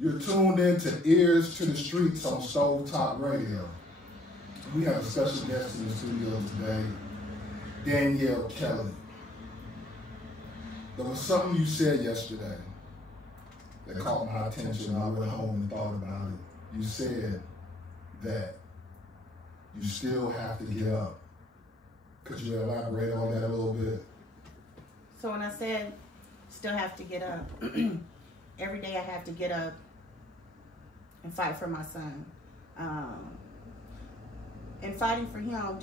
You're tuned in to Ears to the Streets on Soul Talk Radio. We have a special guest in the studio today, Danielle Kelly. There was something you said yesterday that caught my attention. I went home and thought about it. You said that you still have to get up. Could you elaborate on that a little bit? So when I said still have to get up, every day I have to get up and fight for my son. And fighting for him,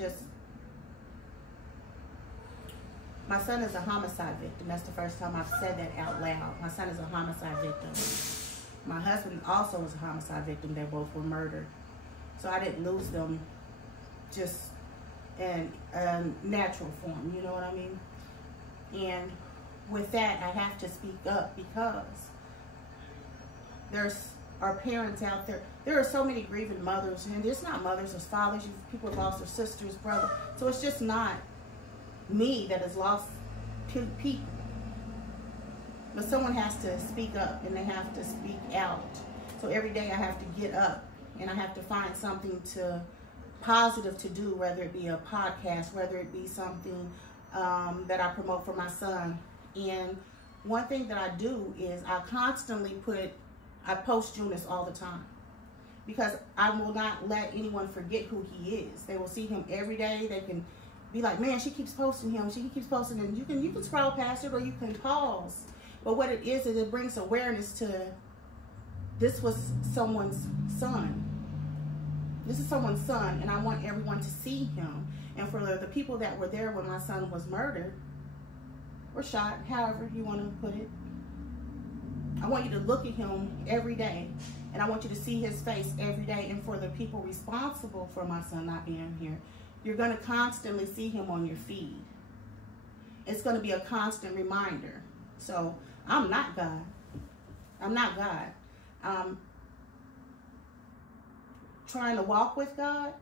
my son is a homicide victim. That's the first time I've said that out loud. My son is a homicide victim. My husband also was a homicide victim. They both were murdered. So I didn't lose them just in a natural form, you know what I mean? And with that, I have to speak up because there's our parents out there. There are so many grieving mothers, and it's not mothers, it's fathers. People have lost their sisters, brothers. So it's just not me that has lost people. But someone has to speak up, and they have to speak out. So every day I have to get up, and I have to find something positive to do, whether it be a podcast, whether it be something that I promote for my son. And one thing that I do is I constantly post Jonas all the time, because I will not let anyone forget who he is. They will see him every day. They can be like, man, she keeps posting him. She keeps posting him. You can scroll past it, or you can pause. But what it is it brings awareness to this was someone's son. This is someone's son, and I want everyone to see him. And for the people that were there when my son was murdered, or shot, however you want to put it, I want you to look at him every day, and I want you to see his face every day. And for the people responsible for my son not being here, you're going to constantly see him on your feed. It's going to be a constant reminder. So I'm not God. I'm not God. I'm trying to walk with God.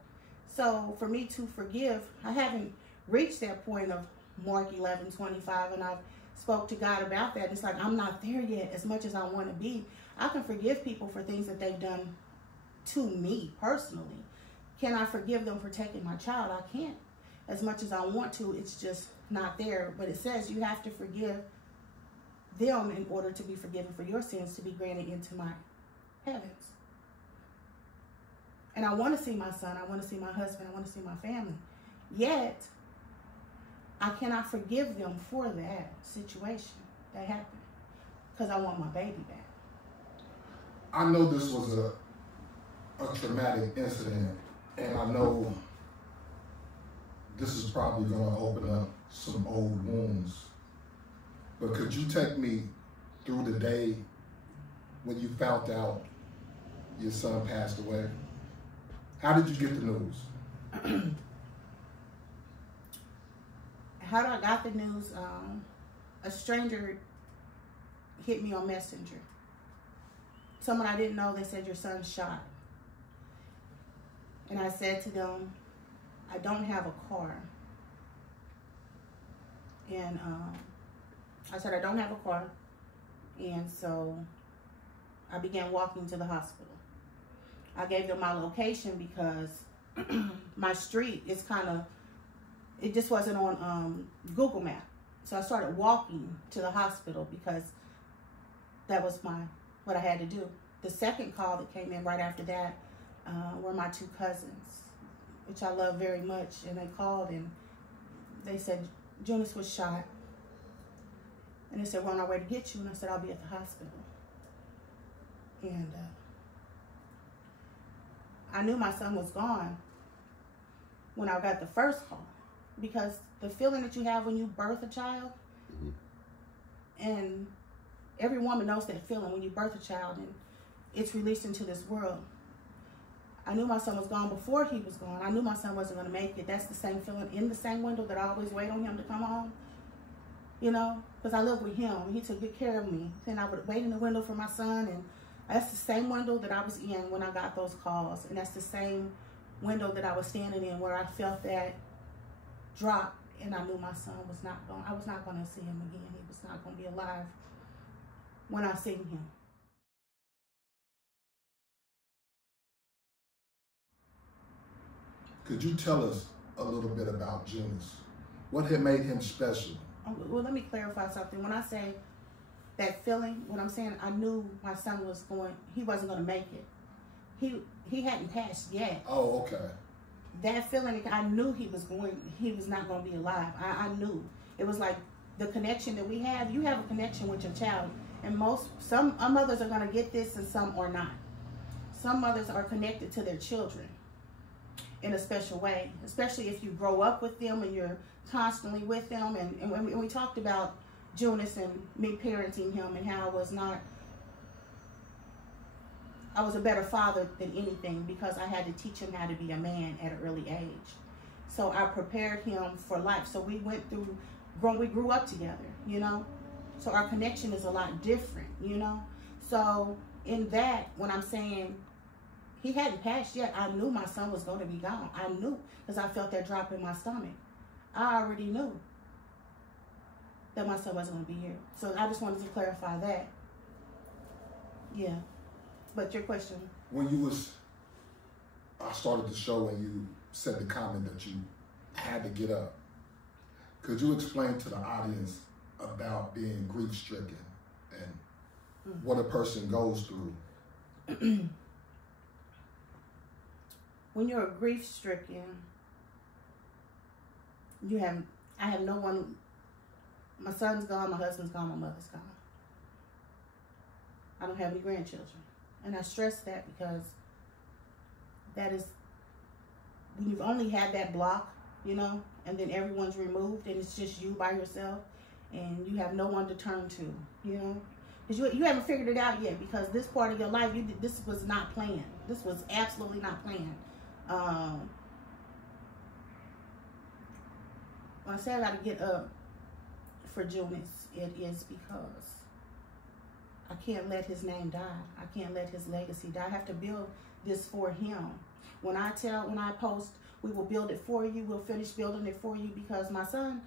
So for me to forgive, I haven't reached that point of Mark 11:25, and I've spoke to God about that. It's like, I'm not there yet as much as I want to be. I can forgive people for things that they've done to me personally. Can I forgive them for taking my child? I can't as much as I want to. It's just not there. But it says you have to forgive them in order to be forgiven for your sins, to be granted into my heavens. And I want to see my son. I want to see my husband. I want to see my family. Yet, I cannot forgive them for that situation that happened, because I want my baby back. I know this was a traumatic incident, and I know this is probably going to open up some old wounds. But could you take me through the day when you found out your son passed away? How did you get the news? How I got the news, a stranger hit me on Messenger. Someone I didn't know, they said, your son's shot. And I said to them, I don't have a car. And I said, I don't have a car. And so I began walking to the hospital. I gave them my location because my street is it just wasn't on Google Maps. So I started walking to the hospital because that was what I had to do. The second call that came in right after that were my two cousins, which I love very much. And they called and they said, Jonas was shot. And they said, we're on our way to get you. And I said, I'll be at the hospital. And I knew my son was gone when I got the first call, because the feeling that you have when you birth a child, and every woman knows that feeling when you birth a child and it's released into this world. I knew my son was gone before he was gone. I knew my son wasn't going to make it. That's the same feeling in the same window that I always wait on him to come home. You know, because I lived with him. He took good care of me. Then I would wait in the window for my son, and that's the same window that I was in when I got those calls. And that's the same window that I was standing in where I felt that drop, and I knew my son was not going. I was not going to see him again. He was not going to be alive when I seen him. Could you tell us a little bit about Jonas? What had made him special? Well, let me clarify something. When I say that feeling, what I'm saying, I knew my son he wasn't going to make it. He hadn't passed yet. Oh, okay. That feeling, I knew he was not going to be alive. I knew. It was like the connection that we have. You have a connection with your child, and some mothers are going to get this and some are not. Some mothers are connected to their children in a special way, especially if you grow up with them and you're constantly with them. And when we talked about Jonas and me parenting him and how I was a better father than anything, because I had to teach him how to be a man at an early age. So I prepared him for life. So we grew up together, you know? So our connection is a lot different, you know? So in that, when I'm saying he hadn't passed yet, I knew my son was going to be gone. I knew, because I felt that drop in my stomach. I already knew that my son wasn't going to be here. So I just wanted to clarify that. Yeah. But your question? When I started the show and you said the comment that you had to get up. Could you explain to the audience about being grief-stricken and what a person goes through? When you're grief-stricken, I have no one. My son's gone, my husband's gone, my mother's gone. I don't have any grandchildren. And I stress that because that is, when you've only had that block, you know, and then everyone's removed and it's just you by yourself and you have no one to turn to, you know. Because you haven't figured it out yet, because this part of your life, this was not planned. This was absolutely not planned. When I say I got to get up for Jonas, it is because I can't let his name die. I can't let his legacy die. I have to build this for him. When I post, we will build it for you, we'll finish building it for you, because my son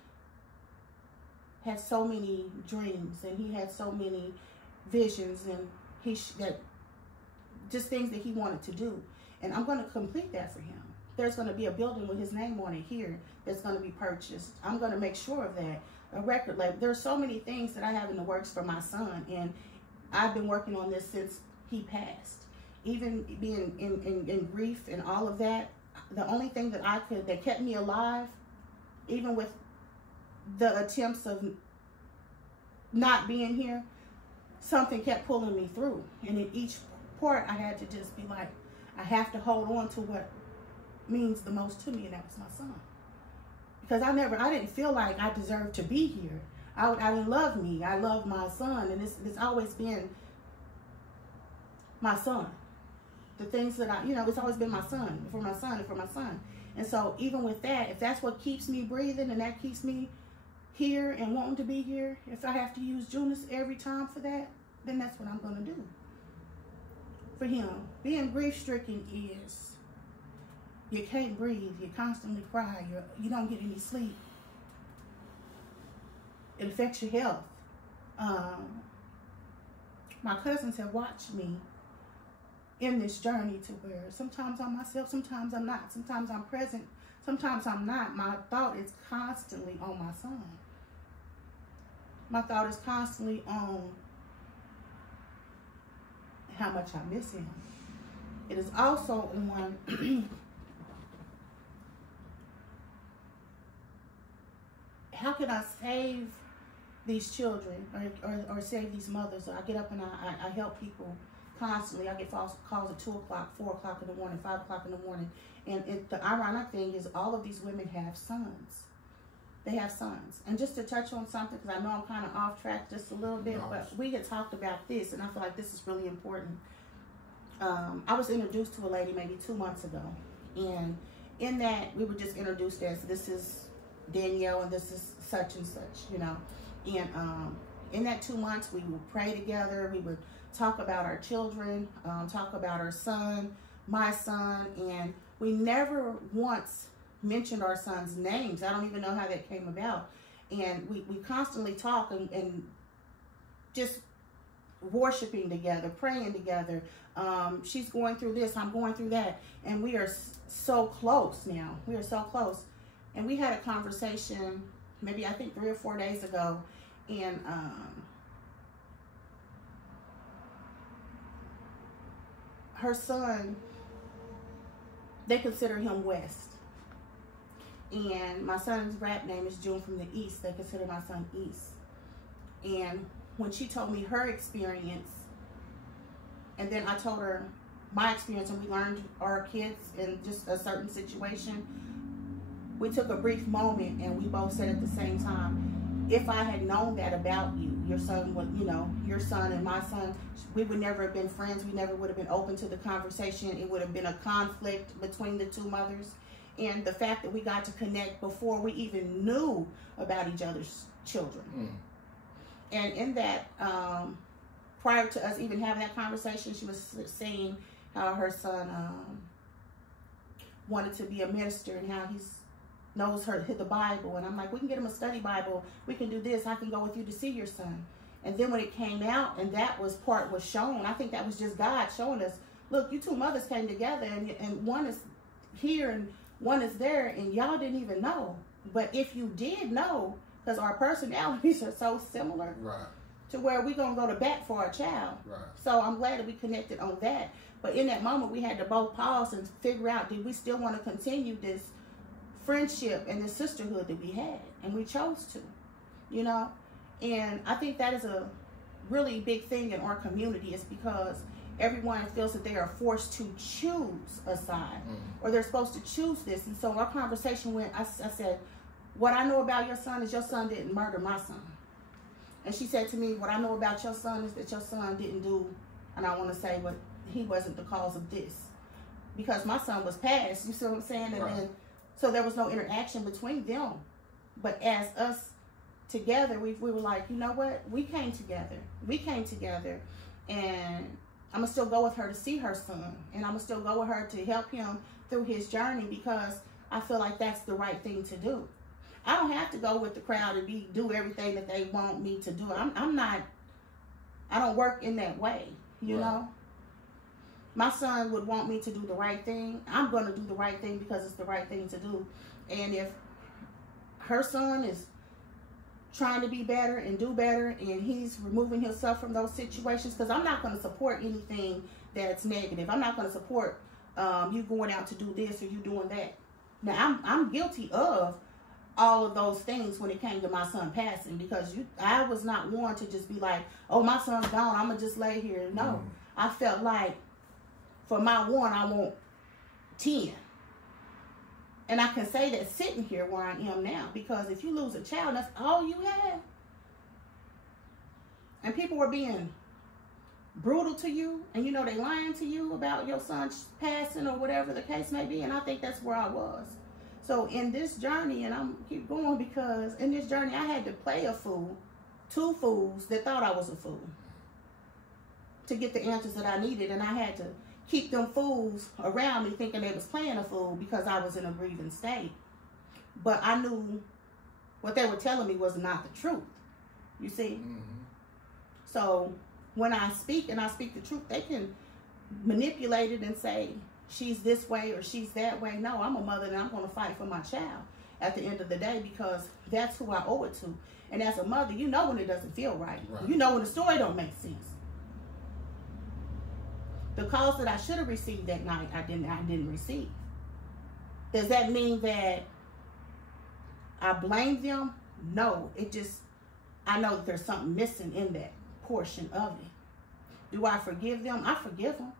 had so many dreams and he had so many visions, and just things that he wanted to do. And I'm going to complete that for him. There's going to be a building with his name on it here that's going to be purchased. I'm going to make sure of that. A record label. There's so many things that I have in the works for my son, and I've been working on this since he passed. Even being in grief and all of that, the only thing that kept me alive, even with the attempts of not being here, something kept pulling me through. And in each part, I had to just be like, I have to hold on to what means the most to me, and that was my son. Because I didn't feel like I deserved to be here. I didn't love me. I love my son, and it's always been my son. The things that it's always been my son, for my son, and for my son. And so even with that, if that's what keeps me breathing and that keeps me here and wanting to be here, if I have to use Jonas every time for that, then that's what I'm going to do. For him, being grief-stricken is, you can't breathe, you constantly cry, you don't get any sleep. It affects your health. My cousins have watched me in this journey to where sometimes I'm myself, sometimes I'm not. Sometimes I'm present, sometimes I'm not. My thought is constantly on my son. My thought is constantly on how much I miss him. It is also on how can I save these children or save these mothers? I get up and I help people constantly. I get calls at 2 o'clock, 4 o'clock in the morning, 5 o'clock in the morning. And the ironic thing is all of these women have sons. They have sons. And just to touch on something, because I know I'm kind of off track just a little bit, but we had talked about this, and I feel like this is really important. I was introduced to a lady maybe 2 months ago. And in that, we were just introduced as, this is Danielle and this is such and such, you know. And in that 2 months, we would pray together. We would talk about our children, talk about our son, my son, and we never once mentioned our son's names. I don't even know how that came about. And we constantly talk and just worshiping together, praying together. She's going through this, I'm going through that. And we are so close now. We are so close. And we had a conversation maybe I think 3 or 4 days ago. And her son, they consider him West. And my son's rap name is June from the East. They consider my son East. And when she told me her experience, and then I told her my experience, and we learned our kids in just a certain situation, we took a brief moment and we both said at the same time, if I had known that about you, your son would, you know, your son and my son, we would never have been friends. We never would have been open to the conversation. It would have been a conflict between the two mothers. And the fact that we got to connect before we even knew about each other's children. And in that, prior to us even having that conversation, she was saying how her son wanted to be a minister and how he's knows the Bible. And I'm like, we can get him a study Bible. We can do this. I can go with you to see your son. And then when it came out and that was shown, I think that was just God showing us, look, you two mothers came together and one is here and one is there and y'all didn't even know. But if you did know, because our personalities are so similar, right, to where we're going to go to bat for our child. Right. So I'm glad that we connected on that. But in that moment, we had to both pause and figure out, did we still want to continue this friendship and the sisterhood that we had? And we chose to, you know. And I think that is a really big thing in our community, is because everyone feels that they are forced to choose a side, or they're supposed to choose this. And so our conversation went, I said, what I know about your son is your son didn't murder my son. And she said to me, what I know about your son is that your son didn't do, and I want to say, but he wasn't the cause of this. Because my son was passed, you see what I'm saying? And then, so there was no interaction between them. But as us together, we were like, you know what? We came together. We came together. And I'm going to still go with her to see her son. And I'm going to still go with her to help him through his journey, because I feel like that's the right thing to do. I don't have to go with the crowd and do everything that they want me to do. I don't work in that way, you know? My son would want me to do the right thing. I'm going to do the right thing because it's the right thing to do. And if her son is trying to be better and do better, and he's removing himself from those situations, because I'm not going to support anything that's negative. I'm not going to support you going out to do this or you doing that. Now, I'm guilty of all of those things when it came to my son passing, because I was not one to just be like, oh, my son's gone, I'm going to just lay here. No, I felt like for my one, I want 10. And I can say that sitting here where I am now, because if you lose a child, that's all you have. And people were being brutal to you, and you know they lying to you about your son's passing or whatever the case may be, and I think that's where I was. So in this journey, and I'm keep going, because in this journey I had to play a fool, 2 fools that thought I was a fool, to get the answers that I needed. And I had to keep them fools around me thinking they was playing a fool because I was in a grieving state. But I knew what they were telling me was not the truth, you see? So when I speak and I speak the truth, they can manipulate it and say, she's this way or she's that way. No, I'm a mother and I'm going to fight for my child at the end of the day, because that's who I owe it to. And as a mother, you know when it doesn't feel right. You know when the story don't make sense. The calls that I should have received that night, I didn't receive. Does that mean that I blame them? No, I know that there's something missing in that portion of it. Do I forgive them? I forgive them.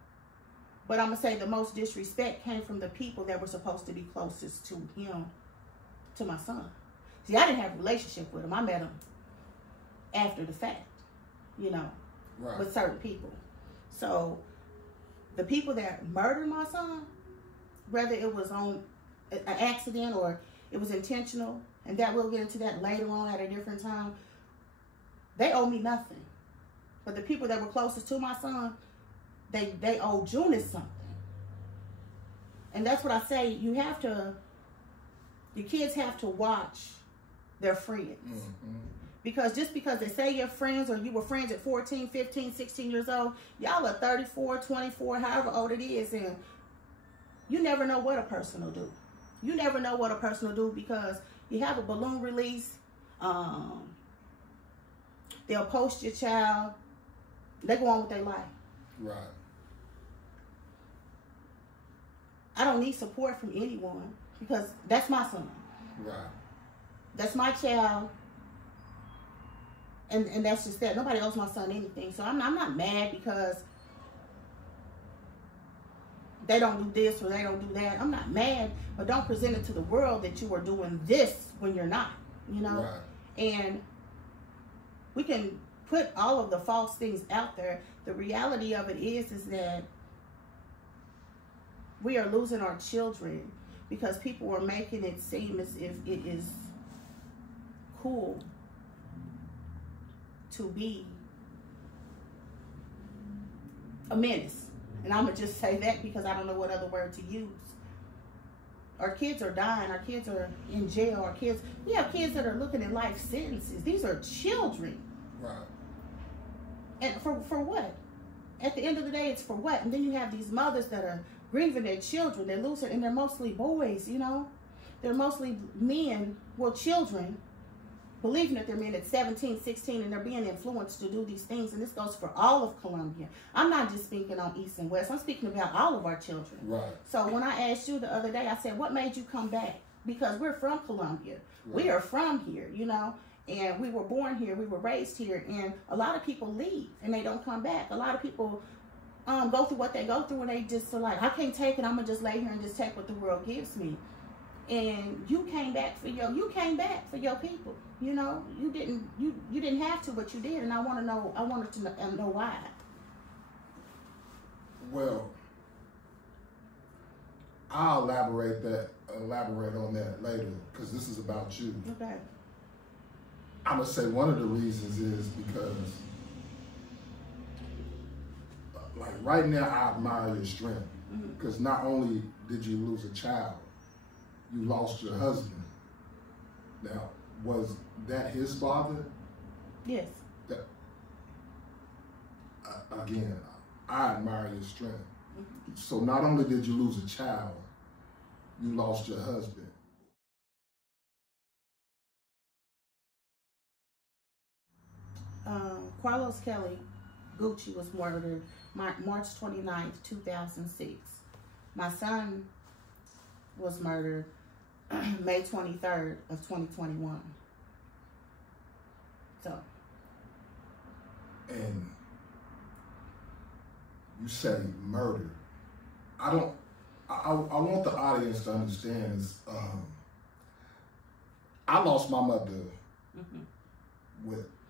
But I'm going to say the most disrespect came from the people that were supposed to be closest to him, to my son. See, I didn't have a relationship with him. I met him after the fact, you know, right, with certain people. So the people that murdered my son, whether it was on an accident or it was intentional, and that we'll get into that later on at a different time, they owe me nothing. But the people that were closest to my son, they owe Junius something. And that's what I say, your kids have to watch their friends. Mm-hmm. Because just because they say you're friends or you were friends at 14, 15, 16 years old, y'all are 34, 24, however old it is, and you never know what a person will do. You never know what a person will do because you have a balloon release, they'll post your child, they go on with their life. Right. I don't need support from anyone because that's my son. Right. That's my child. And that's just that. Nobody owes my son anything. So I'm not mad because they don't do this or they don't do that. I'm not mad, but don't present it to the world that you are doing this when you're not, you know? Right. And we can put all of the false things out there. The reality of it is that we are losing our children because people are making it seem as if it is cool to be a menace. And I'm going to just say that because I don't know what other word to use. Our kids are dying. Our kids are in jail. We have kids that are looking at life sentences. These are children. Right. And for what? At the end of the day, it's for what? And then you have these mothers that are grieving their children. They're losing, and they're mostly boys, you know? They're mostly men, well, children, believing that they're men at 17, 16, and they're being influenced to do these things. And this goes for all of Columbia. I'm not just speaking on East and West. I'm speaking about all of our children. Right. So when I asked you the other day, I said, what made you come back? Because we're from Columbia. Right. We are from here, you know? And we were born here. We were raised here. And a lot of people leave, and they don't come back. A lot of people go through what they go through, and they just are like, I can't take it. I'm going to just lay here and just take what the world gives me. And you came back for your people. You know, you didn't have to, but you did, and I wanted to know why. Well, I'll elaborate on that later because this is about you. Okay. I'm gonna say one of the reasons is because, like right now, I admire your strength because not only did you lose a child, you lost your husband. Now, was that his father? Yes. Again, I admire your strength. So not only did you lose a child, you lost your husband. Carlos Kelly, Gucci, was murdered March 29th, 2006. My son was murdered May 23rd of 2021. So. And you say murder. I want the audience to understand is, I lost my mother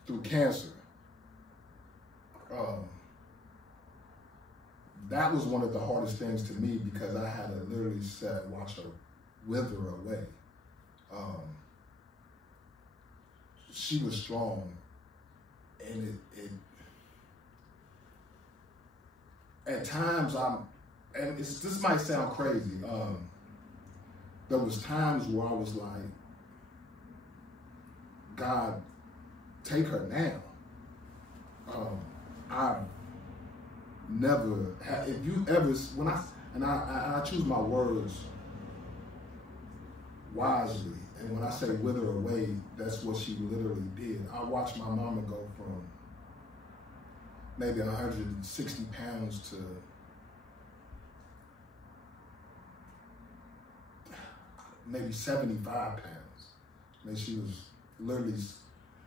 through cancer. That was one of the hardest things to me because I had to literally watch her wither away. She was strong, and it at times this might sound crazy. There was times where I was like, God, take her now. I never had, if you ever, I choose my words wisely, and when I say wither away, that's what she literally did. I watched my mama go from maybe 160 pounds to maybe 75 pounds. I mean, she was literally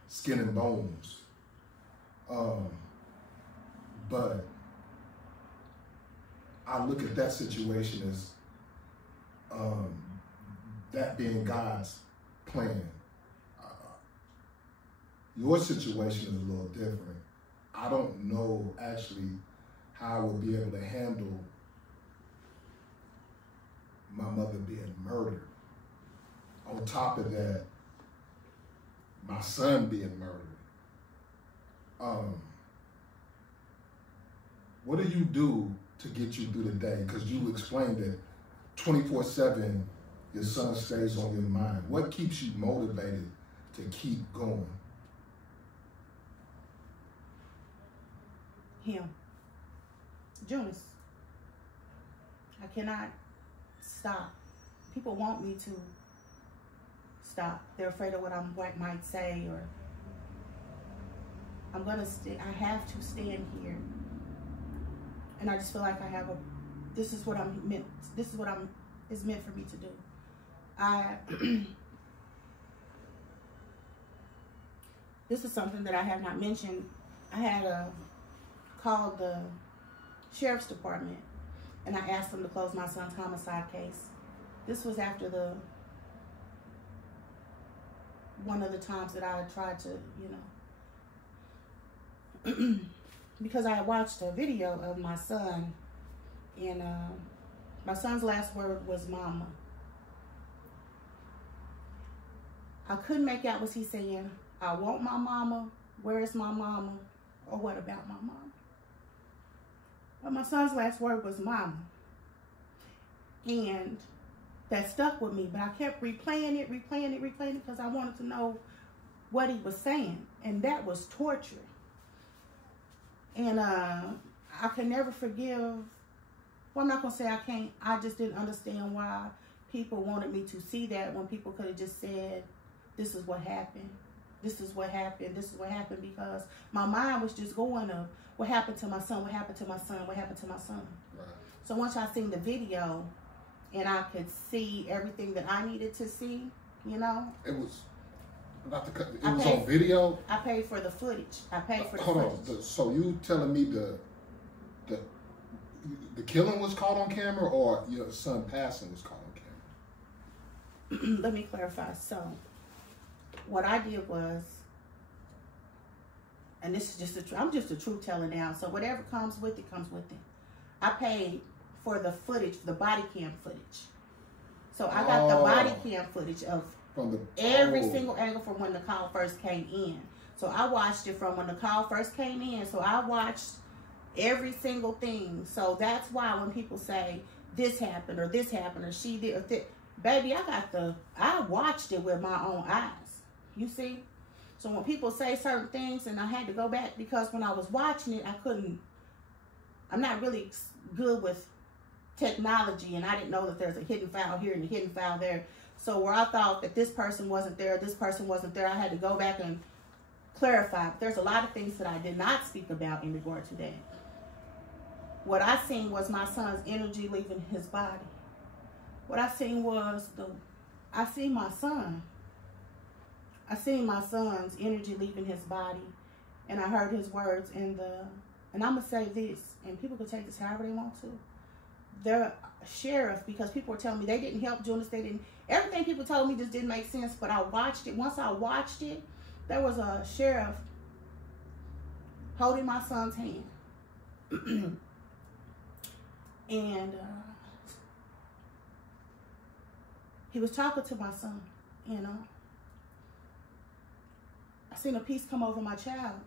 skin and bones. But I look at that situation as that being God's plan. Your situation is a little different. I don't know actually how I would be able to handle my mother being murdered. On top of that, my son being murdered. What do you do to get you through the day? Because you explained that 24/7, your son stays on your mind. What keeps you motivated to keep going? Him. Jonas. I cannot stop. People want me to stop. They're afraid of what I might say, or I'm gonna I have to stand here. And I just feel like this is what is meant for me to do. This is something that I have not mentioned. I had called the sheriff's department, and I asked them to close my son's homicide case. This was after one of the times that I tried to, because I watched a video of my son, and my son's last word was mama. I couldn't make out, was he saying, I want my mama, where is my mama, or what about my mama? But my son's last word was mama. And that stuck with me, but I kept replaying it because I wanted to know what he was saying, and that was torture. And I can never forgive, well, I'm not going to say I can't, I just didn't understand why people wanted me to see that when people could have just said, this is what happened. This is what happened. This is what happened, because my mind was just going to what happened to my son, what happened to my son, what happened to my son. Right. So once I seen the video and I could see everything that I needed to see, It was on video? I paid for the footage. I paid for the footage. Hold on. So you telling me the killing was caught on camera, or your son passing was caught on camera? Let me clarify. So what I did was, and this is I'm just a truth teller now, so whatever comes with it, comes with it. I paid for the footage, the body cam footage. So I got the body cam footage of every single angle from when the call first came in. So I watched it from when the call first came in. So I watched every single thing. So that's why when people say this happened or she did, or baby, I watched it with my own eyes. You see? So when people say certain things, and I had to go back, because when I was watching it, I'm not really good with technology, and I didn't know that there's a hidden file here and a hidden file there. So where I thought that this person wasn't there, I had to go back and clarify. But there's a lot of things that I did not speak about in regard to that. What I seen was my son's energy leaving his body. What I seen was I seen my son's energy leaving his body, and I heard his words and I'm gonna say this, and people can take this however they want to. The sheriff, because people were telling me they didn't help Jonas, everything people told me just didn't make sense, but I watched it. Once I watched it, there was a sheriff holding my son's hand. And he was talking to my son, I seen a peace come over my child.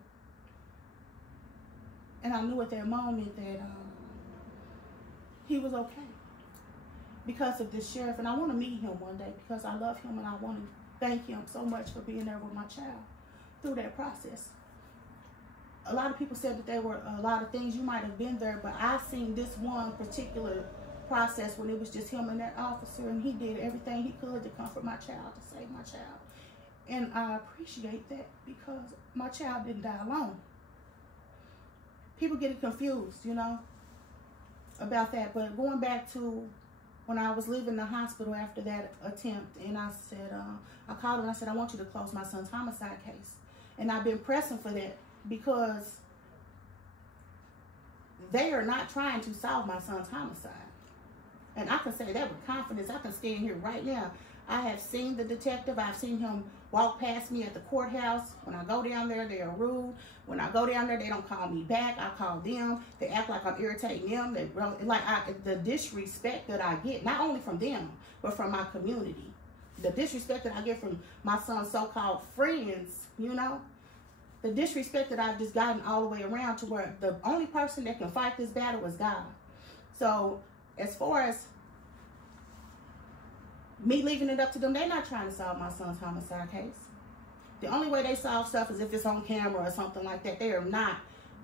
And I knew at that moment that he was okay because of this sheriff. And I want to meet him one day because I love him, and I want to thank him so much for being there with my child through that process. A lot of people said that there were a lot of things you might have been there, but I seen this one particular process when it was just him and that officer, and he did everything he could to comfort my child, to save my child. And I appreciate that, because my child didn't die alone. People get confused, about that. But going back to when I was leaving the hospital after that attempt, and I said, I called him and I said, I want you to close my son's homicide case. And I've been pressing for that, because they are not trying to solve my son's homicide. And I can say that with confidence. I can stand here right now. I have seen the detective. I've seen him walk past me at the courthouse. When I go down there, they are rude. When I go down there, they don't call me back. I call them. They act like I'm irritating them. The disrespect that I get, not only from them, but from my community. The disrespect that I get from my son's so-called friends, you know. The disrespect that I've just gotten all the way around, to where the only person that can fight this battle is God. So as far as me leaving it up to them, they're not trying to solve my son's homicide case. The only way they solve stuff is if it's on camera or something like that. They are not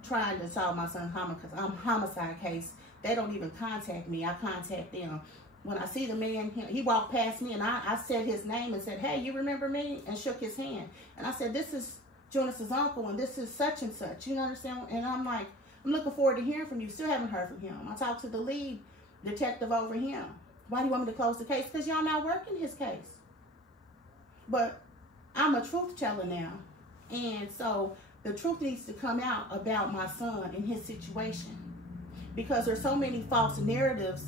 trying to solve my son's homicide case. They don't even contact me. I contact them. When I see the man, he walked past me, and I said his name and said, "Hey, you remember me?" and shook his hand. And I said, "This is Jonas's uncle, and this is such and such." You understand? And I'm like, "I'm looking forward to hearing from you." Still haven't heard from him. I talked to the lead detective over him. "Why do you want me to close the case?" "Because y'all not working his case." But I'm a truth teller now. And so the truth needs to come out about my son and his situation. Because there's so many false narratives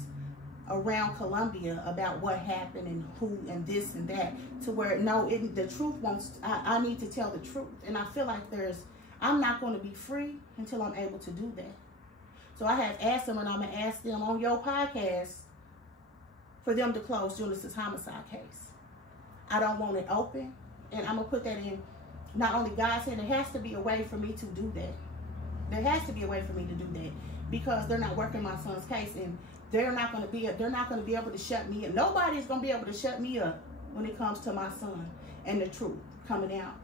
around Columbia about what happened and who and this and that, to where the truth won't. I need to tell the truth. And I feel like I'm not going to be free until I'm able to do that. So I have asked them, and I'm going to ask them on your podcast for them to close Jonas's homicide case. I don't want it open, and I'm going to put that in not only God's hand. There has to be a way for me to do that. There has to be a way for me to do that, because they're not working my son's case, and they're not going to be able to shut me up. Nobody's going to be able to shut me up when it comes to my son and the truth coming out,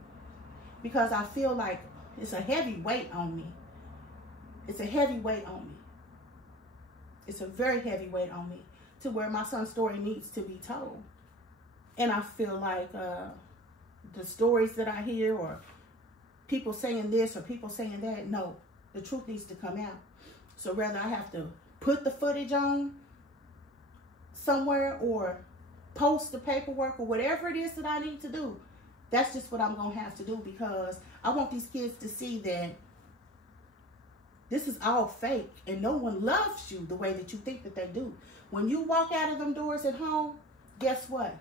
because I feel like it's a heavy weight on me. It's a heavy weight on me. It's a very heavy weight on me, to where my son's story needs to be told. And I feel like the stories that I hear, or people saying this or people saying that, no, the truth needs to come out. So whether I have to put the footage on somewhere or post the paperwork or whatever it is that I need to do, that's just what I'm going to have to do, because I want these kids to see that this is all fake and no one loves you the way that you think that they do. When you walk out of them doors at home, guess what?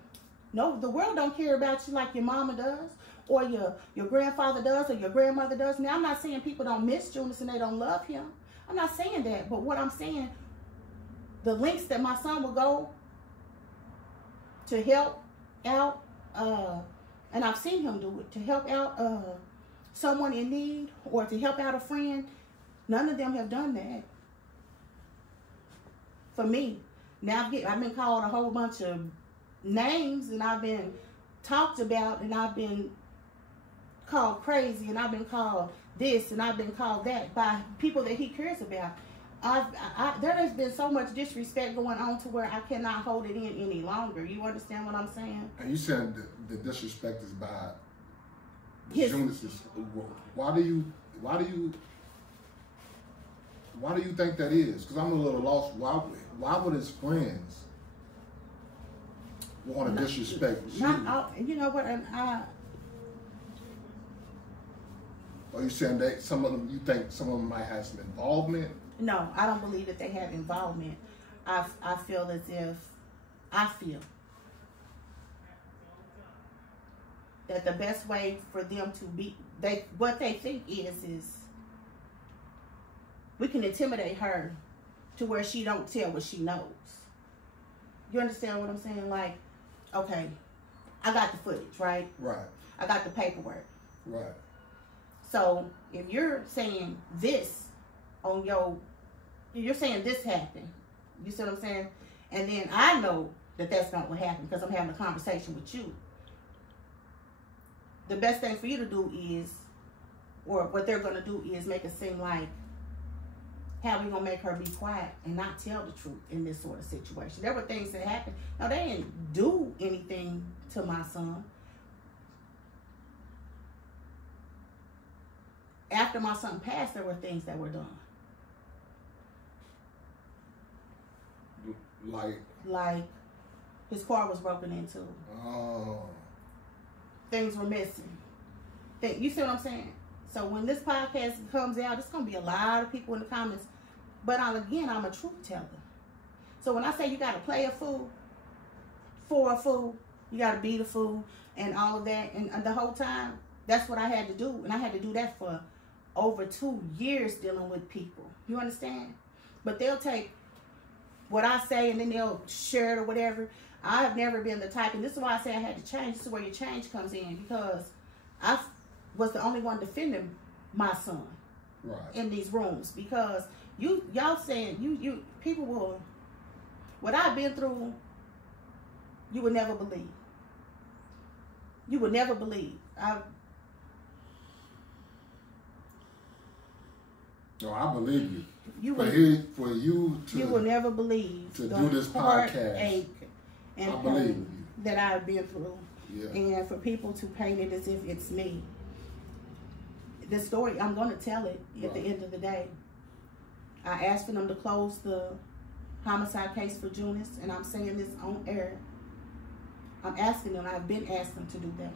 No, the world don't care about you like your mama does, or your grandfather does, or your grandmother does. Now, I'm not saying people don't miss Jonas and they don't love him. I'm not saying that. But what I'm saying, the lengths that my son will go to help out, and I've seen him do it, to help out someone in need, or to help out a friend, none of them have done that for me. Now I've been called a whole bunch of names, and I've been talked about, and I've been called crazy, and I've been called this, and I've been called that by people that he cares about. There has been so much disrespect going on, to where I cannot hold it in any longer. You understand what I'm saying? And you said the disrespect is by Jonas's. Why do you think that is? Because I'm a little lost. Why would his friends want to disrespect you? You know what? Are you saying that some of them, you think some of them might have some involvement? No, I don't believe that they have involvement. I feel that the best way for them to be, what they think is we can intimidate her to where she don't tell what she knows. You understand what I'm saying? Like, okay, I got the footage, right? Right. I got the paperwork. Right. So if you're saying this on you're saying this happened, you see what I'm saying? And then I know that that's not what happened, because I'm having a conversation with you. The best thing for you to do is, or what they're going to do is, make it seem like, how we going to make her be quiet and not tell the truth in this sort of situation. There were things that happened. Now, they didn't do anything to my son. After my son passed, there were things that were done. Like his car was broken into. Oh. Things were missing. You see what I'm saying? So when this podcast comes out, it's going to be a lot of people in the comments But again, I'm a truth teller. So when I say you got to play a fool for a fool, you got to be the fool and all of that. And the whole time, that's what I had to do. And I had to do that for over 2 years dealing with people. You understand? But they'll take what I say and then they'll share it or whatever. I have never been the type, and this is why I say I had to change. This is where your change comes in, because I was the only one defending my son in these rooms. Because y'all saying you people will, what I've been through, you would never believe. You would never believe. No, I believe you. You will never believe to do this podcast. And I believe you. That I've been through. Yeah. And for people to paint it as if it's me. The story, I'm going to tell it at the end of the day. I asked for them to close the homicide case for Junius, and I'm saying this on air. I'm asking them, I've been asking to do that.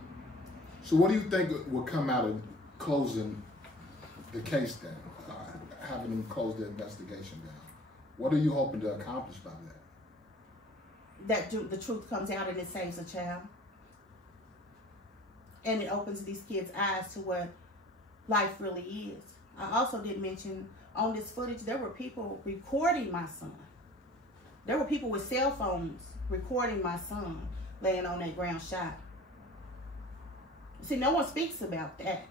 So what do you think will come out of closing the case down? Having them close the investigation down? What are you hoping to accomplish by that? That the truth comes out and it saves a child. And it opens these kids' eyes to what life really is. I also did mention on this footage, there were people recording my son. There were people with cell phones recording my son laying on that ground shot. See, no one speaks about that.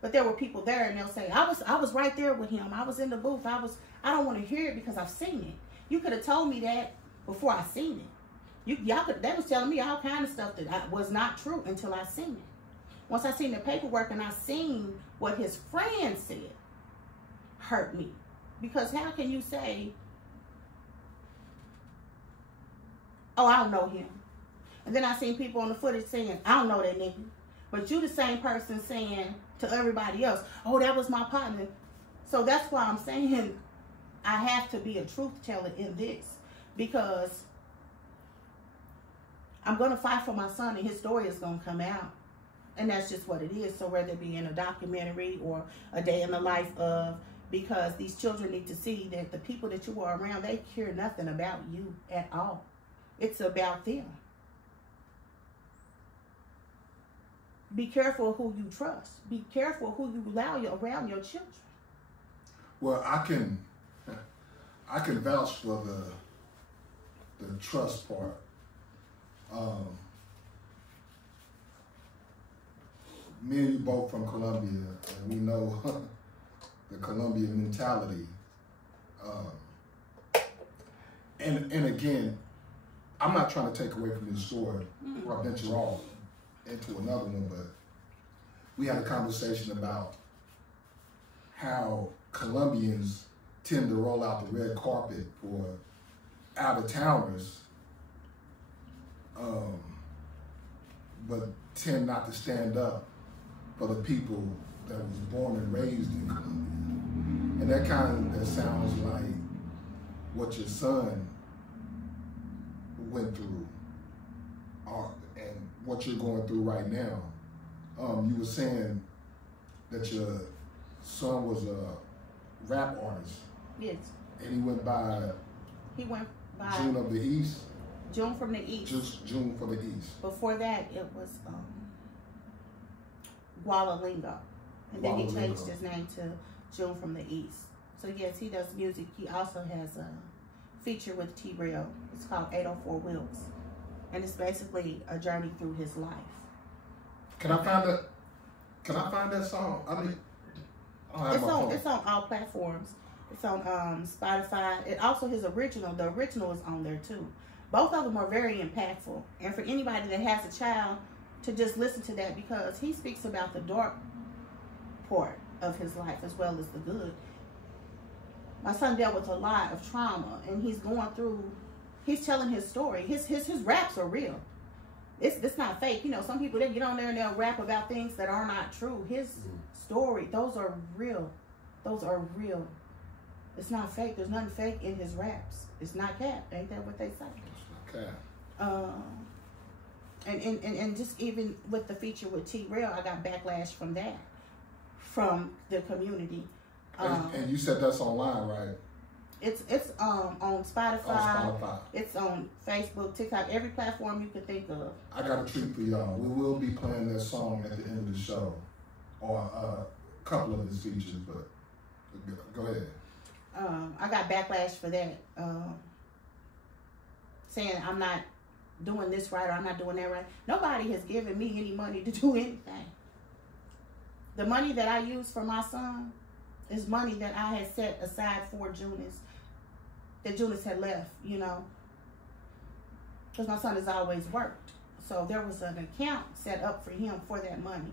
But there were people there, and they'll say, I was right there with him. I was in the booth. I don't want to hear it because I've seen it. You could have told me that before I seen it. They was telling me all kind of stuff that was not true until I seen it. Once I seen the paperwork and I seen what his friend said, hurt me. Because how can you say, oh, I don't know him. And then I seen people on the footage saying, I don't know that nigga. But you the same person saying to everybody else, oh, that was my partner. So that's why I'm saying I have to be a truth teller in this. Because I'm going to fight for my son and his story is going to come out. And that's just what it is. So whether it be in a documentary or a day in the life of, because these children need to see that the people that you are around, they care nothing about you at all. It's about them. Be careful who you trust. Be careful who you allow around your children. Well, I can vouch for the trust part. Me and you both from Columbia, and we know the Colombian mentality. And again, I'm not trying to take away from this story or venture off into another one, but we had a conversation about how Colombians tend to roll out the red carpet for out-of-towners, but tend not to stand up for the people that was born and raised in Colombia. And that sounds like what your son went through, and what you're going through right now. You were saying that your son was a rap artist. Yes. And he went by June of the East. June from the East. Just June from the East. Before that, it was Gualalingo. And then he changed his name to June from the East. So yes, he does music. He also has a feature with T-Rail. It's called 804 Wheels. And it's basically a journey through his life. Can I find that song? I mean, it's on all platforms. It's on Spotify. It also his original. The original is on there too. Both of them are very impactful. And for anybody that has a child, to just listen to that, because he speaks about the dark part of his life as well as the good. My son dealt with a lot of trauma, and he's going through. He's telling his story. His raps are real. It's not fake. You know, some people, they get on there and they'll rap about things that are not true. His story, those are real. Those are real. It's not fake. There's nothing fake in his raps. It's not cap. Ain't that what they say? It's not cap. And just even with the feature with T-Rail, I got backlash from that, from the community. And you said that's online, right? It's on Spotify. On Spotify. It's on Facebook, TikTok, every platform you can think of. I got a treat for y'all. We will be playing that song at the end of the show, or a couple of his features. But go ahead. I got backlash for that, saying I'm not doing this right or I'm not doing that right. Nobody has given me any money to do anything. The money that I use for my son is money that I had set aside for Junius, that Junius had left, you know, because my son has always worked. So there was an account set up for him for that money.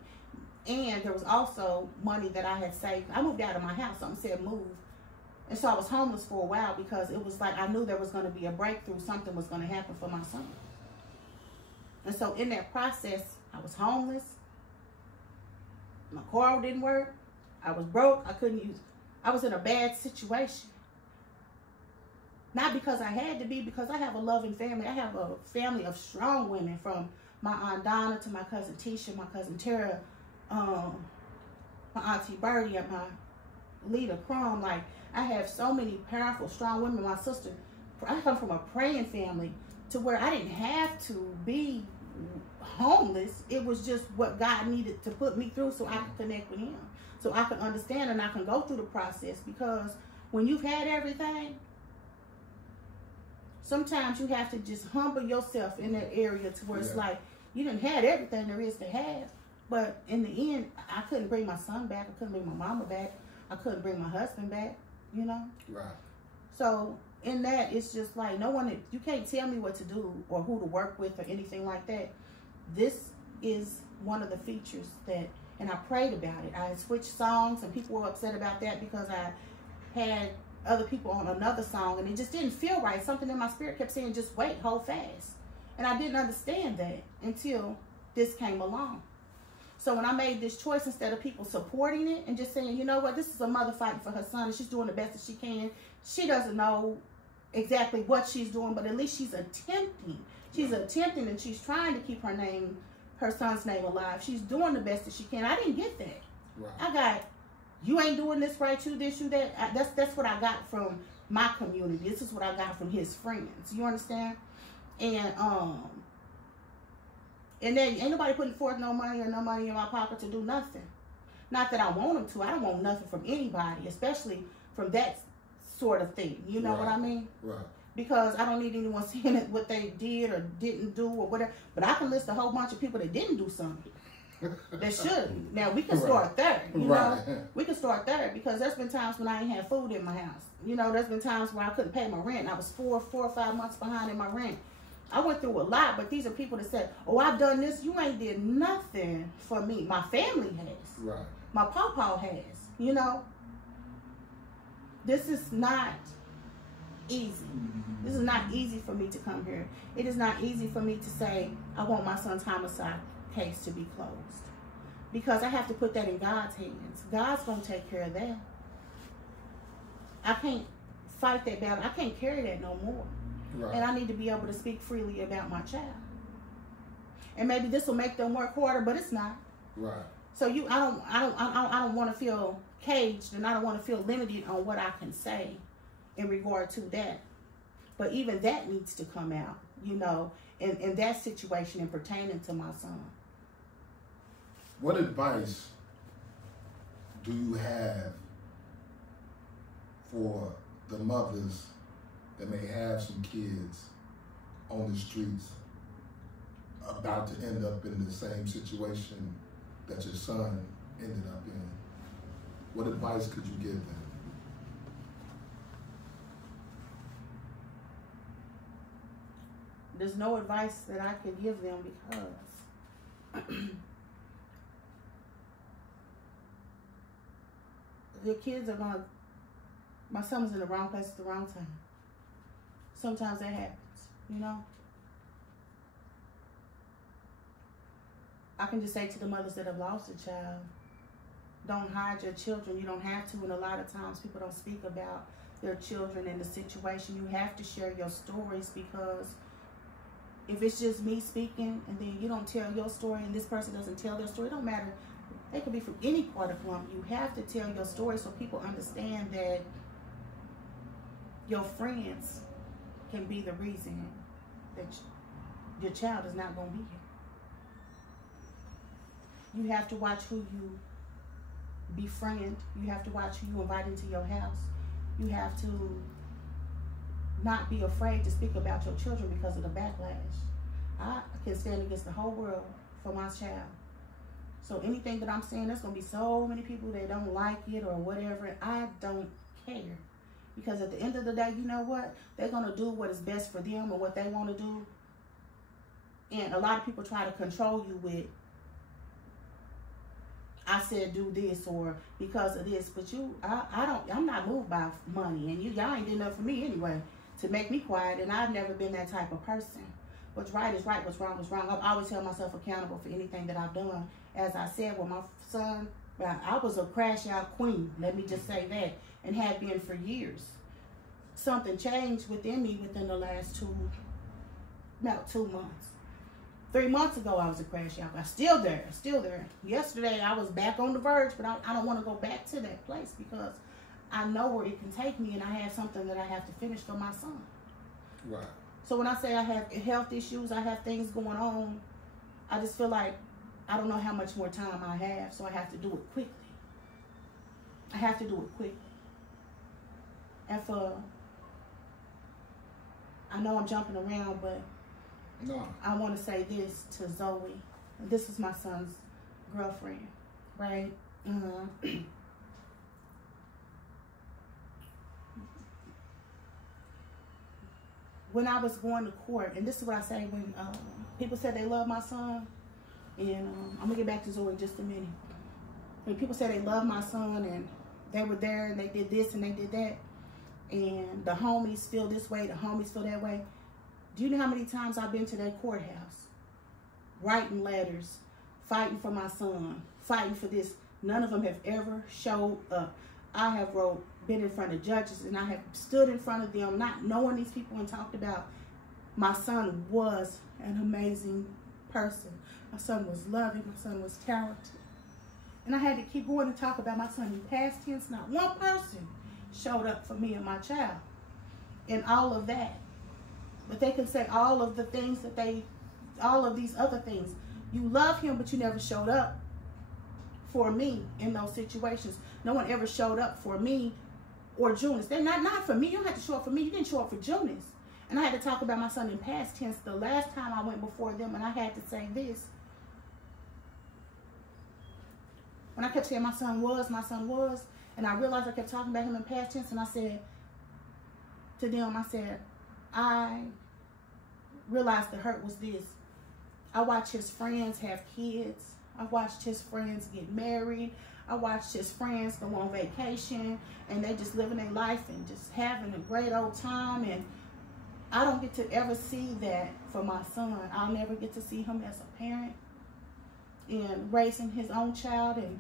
And there was also money that I had saved. I moved out of my house. Something said move. And so I was homeless for a while because it was like I knew there was going to be a breakthrough. Something was going to happen for my son. And so in that process, I was homeless. My car didn't work. I was broke. I couldn't use. I was in a bad situation. Not because I had to be, because I have a loving family. I have a family of strong women, from my Aunt Donna to my cousin Tisha, my cousin Tara, my Auntie Birdie, and my leader Crum. Like, I have so many powerful, strong women. My sister, I come from a praying family to where I didn't have to be homeless. It was just what God needed to put me through so I could connect with him, so I could understand and I can go through the process. Because when you've had everything, sometimes you have to just humble yourself in that area to where it's like you done had everything there is to have. But in the end, I couldn't bring my son back. I couldn't bring my mama back. I couldn't bring my husband back, you know? Right. So in that, it's just like you can't tell me what to do or who to work with or anything like that. This is one of the features that, and I prayed about it. I switched songs and people were upset about that because I had other people on another song and it just didn't feel right. Something in my spirit kept saying, just wait, hold fast. And I didn't understand that until this came along. So when I made this choice, instead of people supporting it and just saying, you know what, this is a mother fighting for her son and she's doing the best that she can. She doesn't know exactly what she's doing, but at least she's attempting. She's attempting and she's trying to keep her son's name alive. She's doing the best that she can. I didn't get that. Right. I got, you ain't doing this right, you this, you that. That's what I got from my community. This is what I got from his friends. You understand? And then ain't nobody putting forth no money or no money in my pocket to do nothing. Not that I want them to. I don't want nothing from anybody, especially from that sort of thing. You know what I mean? Right. Because I don't need anyone saying what they did or didn't do or whatever. But I can list a whole bunch of people that didn't do something. That should. Now, we can start there. You know? We can start there because there's been times when I ain't had food in my house. You know, there's been times where I couldn't pay my rent. I was 4 or 5 months behind in my rent. I went through a lot, but these are people that said, oh, I've done this. You ain't did nothing for me. My family has. Right. My pawpaw has. You know? This is not easy. This is not easy for me to come here. It is not easy for me to say, I want my son's homicide case to be closed. Because I have to put that in God's hands. God's going to take care of that. I can't fight that battle. I can't carry that no more. Right. And I need to be able to speak freely about my child. And maybe this will make them work harder, but it's not. Right. So I don't want to feel caged, and I don't want to feel limited on what I can say in regard to that. But even that needs to come out, you know, in that situation and pertaining to my son. What advice do you have for the mothers that may have some kids on the streets about to end up in the same situation that your son ended up in? What advice could you give them? There's no advice that I can give them because the kids are going to, my son was in the wrong place at the wrong time. Sometimes that happens, you know. I can just say to the mothers that have lost a child, don't hide your children. You don't have to, and a lot of times people don't speak about their children and the situation. You have to share your stories, because if it's just me speaking and then you don't tell your story and this person doesn't tell their story, it don't matter. They could be from any part of Columbia. You have to tell your story so people understand that your friends can be the reason that your child is not going to be here. You have to watch who you befriend. You have to watch who you invite into your house. You have to not be afraid to speak about your children because of the backlash. I can stand against the whole world for my child. So anything that I'm saying, there's going to be so many people that don't like it or whatever. I don't care. Because at the end of the day, you know what? They're going to do what is best for them and what they want to do. And a lot of people try to control you with, I said do this or because of this. But I'm not moved by money. And y'all ain't did enough for me anyway to make me quiet. And I've never been that type of person. What's right is right, what's wrong is wrong. I always held myself accountable for anything that I've done. As I said, with my son, I was a crash out queen. Let me just say that. And have been for years. Something changed within me within the last about 2 months. 3 months ago, I was a crash out. I'm still there, still there. Yesterday, I was back on the verge, but I don't want to go back to that place because I know where it can take me, and I have something that I have to finish for my son. Right. So when I say I have health issues, I have things going on, I just feel like I don't know how much more time I have, so I have to do it quickly. I have to do it quickly. And I know I'm jumping around, but no. I want to say this to Zoe. This is my son's girlfriend, right? When I was going to court, and this is what I say when people said they love my son, and I'm going to get back to Zoe in just a minute. When people say they love my son, and they were there, and they did this, and they did that, and the homies feel this way, the homies feel that way. Do you know how many times I've been to that courthouse, writing letters, fighting for my son, fighting for this? None of them have ever showed up. I have been in front of judges, and I have stood in front of them, not knowing these people, and talked about my son was an amazing person. My son was loving. My son was talented. And I had to keep going and talk about my son in past tense. Not one person showed up for me and my child and all of that. But they can say all of the things that all of these other things. You love him, but you never showed up for me in those situations. No one ever showed up for me or Jonas. They're not for me. You don't have to show up for me. You didn't show up for Jonas. And I had to talk about my son in past tense the last time I went before them, and I had to say this. When I kept saying my son was, and I realized I kept talking about him in past tense, and I said to them, I realized the hurt was this. I watched his friends have kids. I watched his friends get married. I watched his friends go on vacation, and they just living their life and just having a great old time. And I don't get to ever see that for my son. I'll never get to see him as a parent and raising his own child and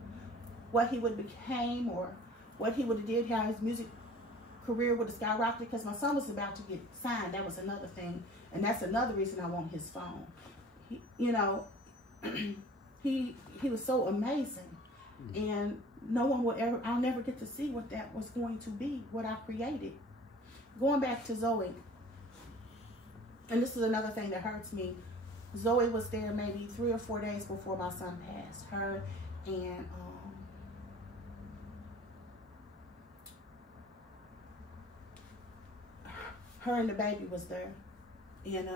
what he would became or what he would have did, how his music career would have skyrocketed, because my son was about to get signed. That was another thing, and that's another reason I want his phone. He was so amazing, and no one will ever, I'll never get to see what that was going to be, what I created. Going back to Zoe, and this is another thing that hurts me. Zoe was there maybe 3 or 4 days before my son passed. Her and the baby was there. And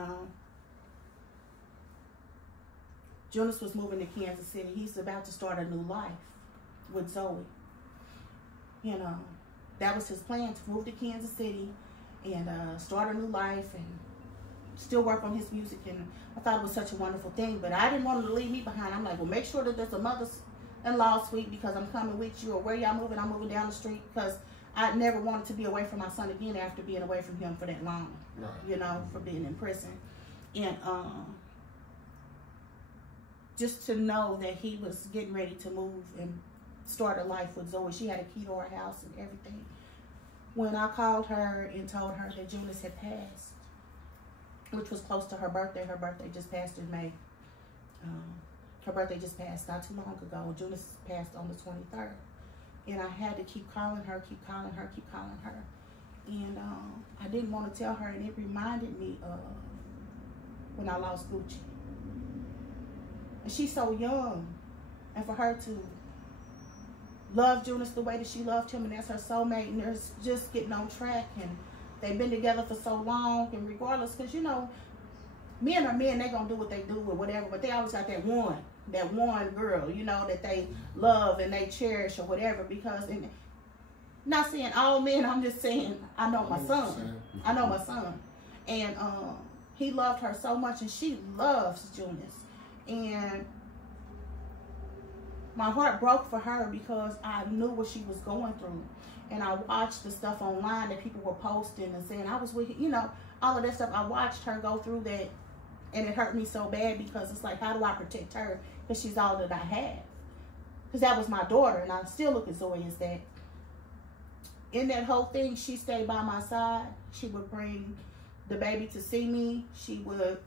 Jonas was moving to Kansas City. He's about to start a new life with Zoe. That was his plan, to move to Kansas City and start a new life and still work on his music. And I thought it was such a wonderful thing, but I didn't want him to leave me behind. I'm like, well, make sure that there's a mother-in-law suite, because I'm coming with you, or where y'all moving, I'm moving down the street, because I never wanted to be away from my son again after being away from him for that long, right. For being in prison. And just to know that he was getting ready to move and start a life with Zoe. She had a key to our house and everything. When I called her and told her that Jonas had passed, which was close to her birthday just passed in May. Her birthday just passed not too long ago. Jonas passed on the 23rd. And I had to keep calling her. And I didn't want to tell her, and it reminded me of when I lost Gucci. And she's so young, and for her to love Jonas the way that she loved him, and that's her soulmate, and they're just getting on track, and they've been together for so long, and regardless, because you know, men are men, they gonna do what they do with whatever, but they always got that one girl, you know, that they love and they cherish or whatever, because, and not saying all men, I'm just saying, I know my son. I know my son. And he loved her so much, and she loves Jonas. And my heart broke for her because I knew what she was going through. And I watched the stuff online that people were posting and saying, I was with, you know, all of that stuff. I watched her go through that, and it hurt me so bad because it's like, how do I protect her? Because she's all that I have. Because that was my daughter, and I still look at Zoe as that. In that whole thing, she stayed by my side. She would bring the baby to see me. She would,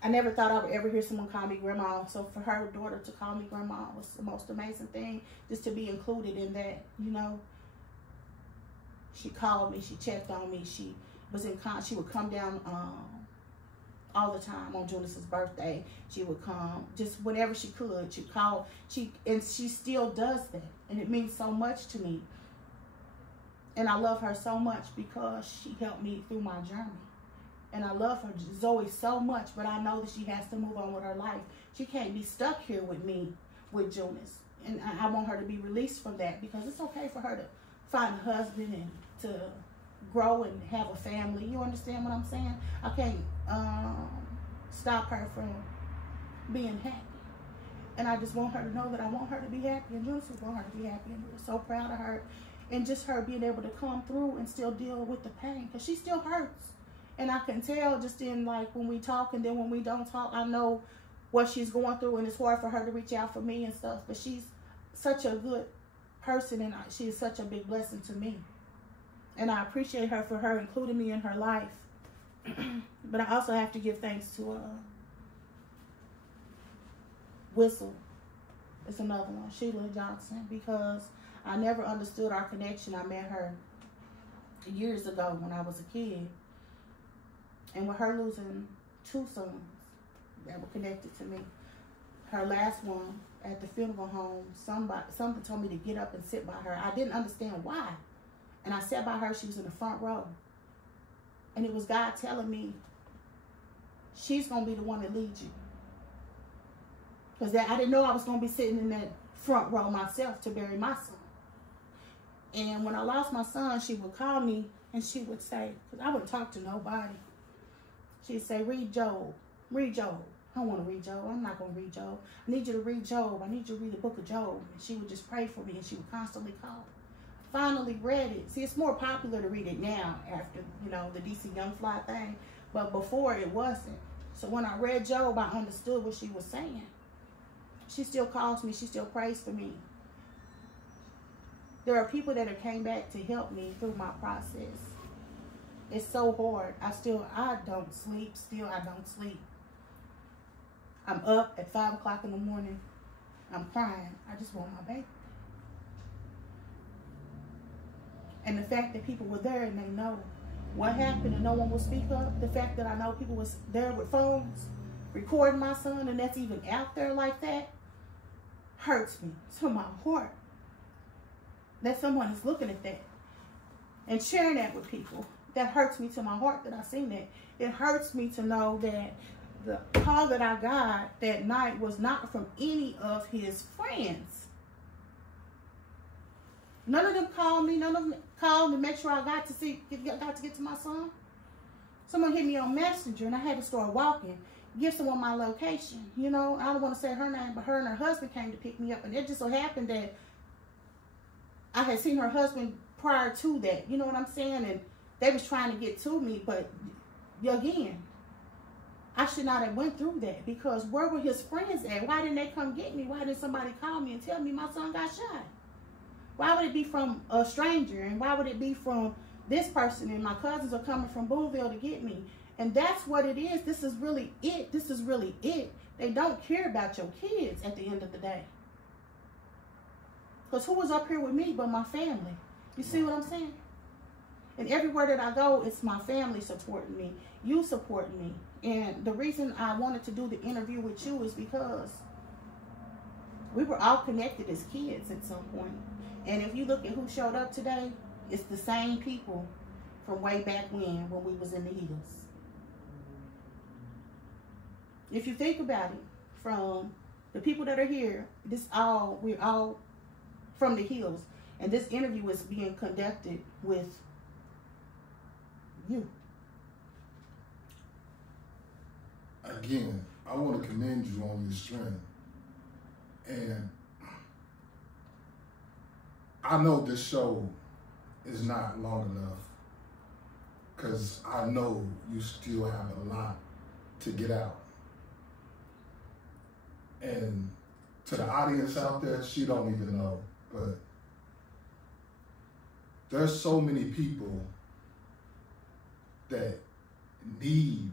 I never thought I would ever hear someone call me grandma. So for her daughter to call me grandma was the most amazing thing, just to be included in that, you know. She called me, she checked on me, she was in she would come down all the time on Jonas's birthday. She would come just whenever she could. She'd call, and she still does that. And it means so much to me. And I love her so much because she helped me through my journey. And I love her, Zoe, so much, but I know that she has to move on with her life. She can't be stuck here with me, with Jonas. And I want her to be released from that, because it's okay for her to find a husband and to grow and have a family. You understand what I'm saying? I can't stop her from being happy. And I just want her to know that I want her to be happy, and Jonas want her to be happy, and we're so proud of her. And just her being able to come through and still deal with the pain, because she still hurts. And I can tell just in like when we talk and then when we don't talk, I know what she's going through, and it's hard for her to reach out for me and stuff. But she's such a good person, and she is such a big blessing to me. And I appreciate her for her including me in her life. But I also have to give thanks to Whistle. It's another one, Sheila Johnson, because I never understood our connection. I met her years ago when I was a kid. And with her losing 2 sons that were connected to me, her last one at the funeral home, something told me to get up and sit by her. I didn't understand why. And I sat by her. She was in the front row. And it was God telling me, she's going to be the one that leads you. Because I didn't know I was going to be sitting in that front row myself to bury my son. And when I lost my son, she would call me and she would say, because I wouldn't talk to nobody. She'd say, read Job. Read Job. I don't want to read Job. I'm not going to read Job. I need you to read Job. I need you to read the book of Job. And she would just pray for me, and she would constantly call. I finally read it. See, it's more popular to read it now after, you know, the DC Young Fly thing. But before, it wasn't. So when I read Job, I understood what she was saying. She still calls me. She still prays for me. There are people that have came back to help me through my process. It's so hard. I don't sleep. Still, I don't sleep. I'm up at 5 o'clock in the morning. I'm crying. I just want my baby. And the fact that people were there and they know what happened and no one will speak up. The fact that I know people was there with phones recording my son, and that's even out there like that, hurts me to my heart. That someone is looking at that and sharing that with people. That hurts me to my heart that I seen that. It hurts me to know that the call that I got that night was not from any of his friends. None of them called me. None of them called to make sure I got to get to my son. Someone hit me on Messenger, and I had to start walking, give someone my location. You know, I don't want to say her name, but her and her husband came to pick me up, and it just so happened that I had seen her husband prior to that. You know what I'm saying? And they was trying to get to me, but again, I should not have went through that, because where were his friends at? Why didn't they come get me? Why didn't somebody call me and tell me my son got shot? Why would it be from a stranger? And why would it be from this person? And my cousins are coming from Boonville to get me. And that's what it is. This is really it. This is really it. They don't care about your kids at the end of the day. Because who was up here with me but my family? You see what I'm saying? And everywhere that I go, it's my family supporting me. You supporting me. And the reason I wanted to do the interview with you is because we were all connected as kids at some point. And if you look at who showed up today, it's the same people from way back when we was in the hills. If you think about it, from the people that are here, we're all from the hills. And this interview is being conducted with you. Again, I want to commend you on your strength. And I know this show is not long enough, because I know you still have a lot to get out. And to the audience out there, she don't even know, but there's so many people that need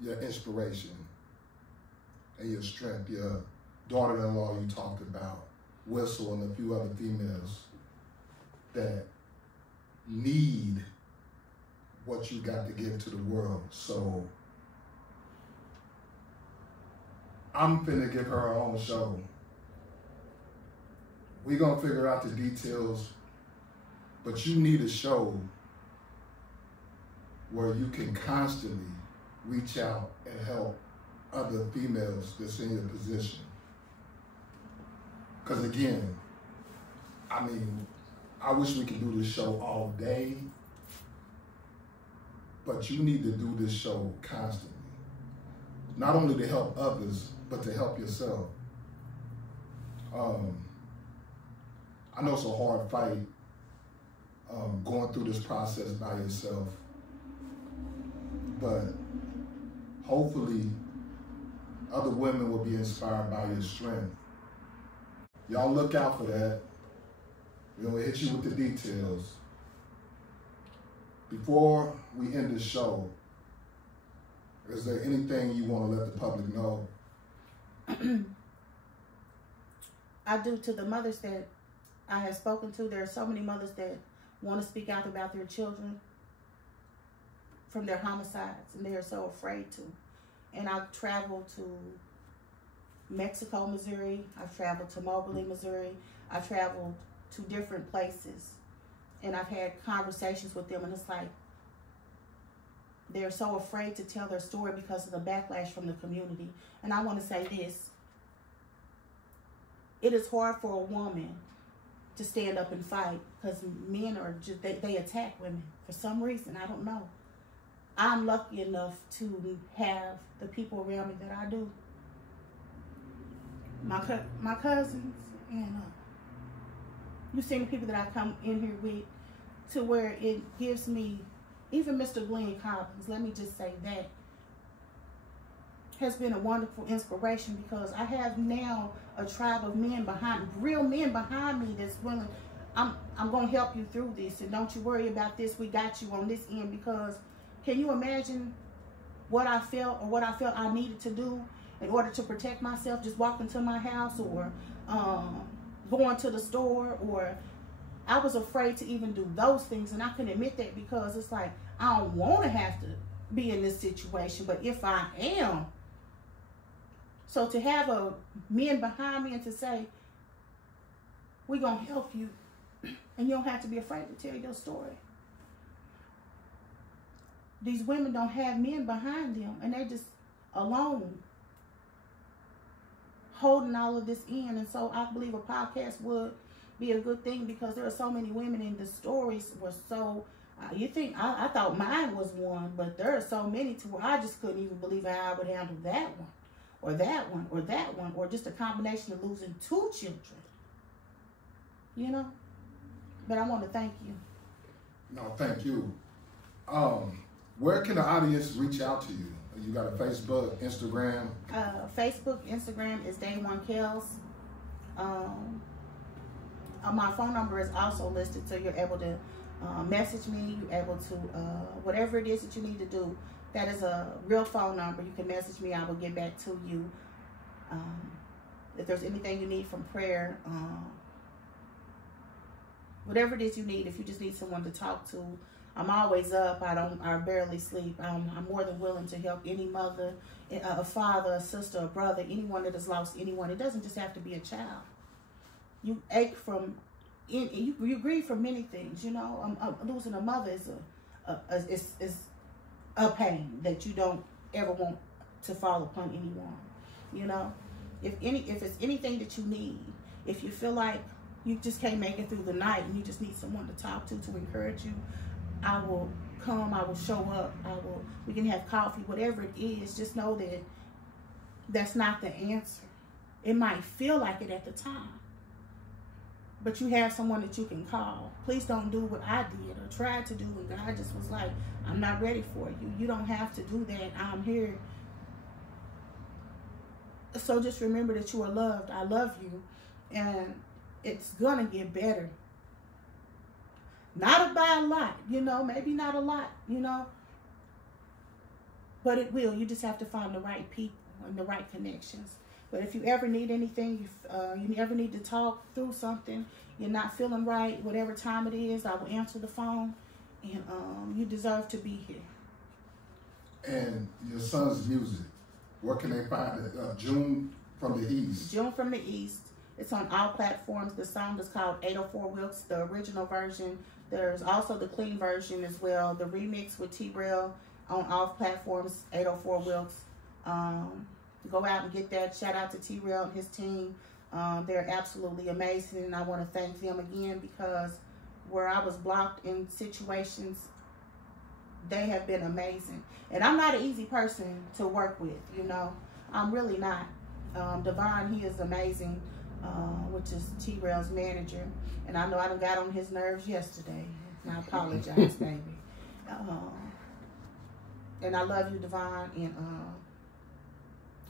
your inspiration and your strength. Your daughter-in-law you talked about, Whistle, and a few other females that need what you got to give to the world. So I'm finna give her her own show. We're gonna figure out the details, but you need a show where you can constantly reach out and help other females that's in your position. Because again, I mean, I wish we could do this show all day, but you need to do this show constantly. Not only to help others, but to help yourself. I know it's a hard fight going through this process by yourself, but hopefully other women will be inspired by your strength. Y'all look out for that. We're gonna hit you with the details. Before we end the show, is there anything you want to let the public know? I do. To the mothers that I have spoken to, there are so many mothers that want to speak out about their children from their homicides, and they are so afraid to. And I've traveled to Mexico, Missouri. I've traveled to Moberly, Missouri. I've traveled to different places, and I've had conversations with them, and it's like they're so afraid to tell their story because of the backlash from the community. And I want to say this. It is hard for a woman to stand up and fight because men are just, they attack women for some reason. I don't know. I'm lucky enough to have the people around me that I do. My cousins, and you've seen the people that I come in here with, to where it gives me, even Mr. Glenn Collins, let me just say that, has been a wonderful inspiration, because I have now a tribe of men behind, real men behind me that's willing, I'm going to help you through this, and don't you worry about this, we got you on this end. Because can you imagine what I felt, or what I felt I needed to do in order to protect myself, just walking to my house, or going to the store, or I was afraid to even do those things. And I can admit that because it's like, I don't want to have to be in this situation, but if I am, so to have men behind me and to say, we're going to help you, and you don't have to be afraid to tell your story. These women don't have men behind them, and they're just alone, holding all of this in. And so I believe a podcast would be a good thing, because there are so many women, and the stories were so, you think, I thought mine was one, but there are so many to where I just couldn't even believe how I would handle that one, or that one, or that one, or just a combination of losing 2 children, you know. But I want to thank you. No, thank you. Where can the audience reach out to you? You got a Facebook, Instagram? Facebook, Instagram is Day One Kels. My phone number is also listed, so you're able to message me. You're able to, whatever it is that you need to do, that is a real phone number. You can message me. I will get back to you. If there's anything you need from prayer, whatever it is you need. If you just need someone to talk to, I'm always up. I barely sleep. I'm more than willing to help any mother, a father, a sister, a brother, anyone that has lost anyone. It doesn't just have to be a child. You ache from, you grieve from many things. You know, losing a mother is a pain that you don't ever want to fall upon anyone. You know, if it's anything that you need, if you feel like you just can't make it through the night and you just need someone to talk to encourage you, I will come, I will show up, we can have coffee, whatever it is. Just know that that's not the answer. It might feel like it at the time, but you have someone that you can call. Please don't do what I did or tried to do when God just was like, I'm not ready for you. You don't have to do that. I'm here. So just remember that you are loved. I love you. And it's going to get better. Not by a lot, you know, maybe not a lot, you know, but it will. You just have to find the right people and the right connections. But if you ever need anything, you ever need to talk through something, you're not feeling right, whatever time it is, I will answer the phone, and you deserve to be here. And your son's music, where can they find it? June from the East. June from the East. It's on all platforms. The song is called 804 Wilkes, the original version. There's also the clean version as well. The remix with T-Rail on all platforms, 804 Wilkes. Go out and get that. Shout out to T-Rail and his team. They're absolutely amazing. And I want to thank them again, because where I was blocked in situations, they have been amazing. And I'm not an easy person to work with, you know. I'm really not. Devon, he is amazing, which is T-Rail's manager. And I know I done got on his nerves yesterday. And I apologize, baby. And I love you, Devon, and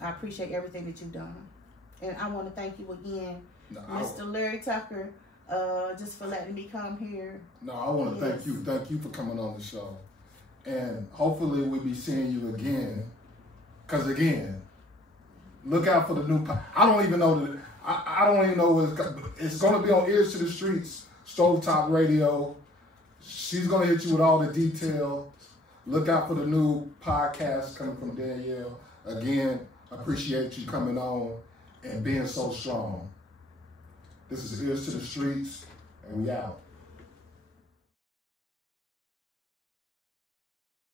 I appreciate everything that you've done. And I want to thank you again, Mr. Larry Tucker, just for letting me come here. No, I want to thank you. Thank you for coming on the show. And hopefully we'll be seeing you again. Because again, look out for the new I don't even know that. I don't even know what it's going to be on Ears to the Streets, Stovetop Radio. She's going to hit you with all the details. Look out for the new podcast coming from Danielle. Again, appreciate you coming on and being so strong. This is Ears to the Streets, and we out.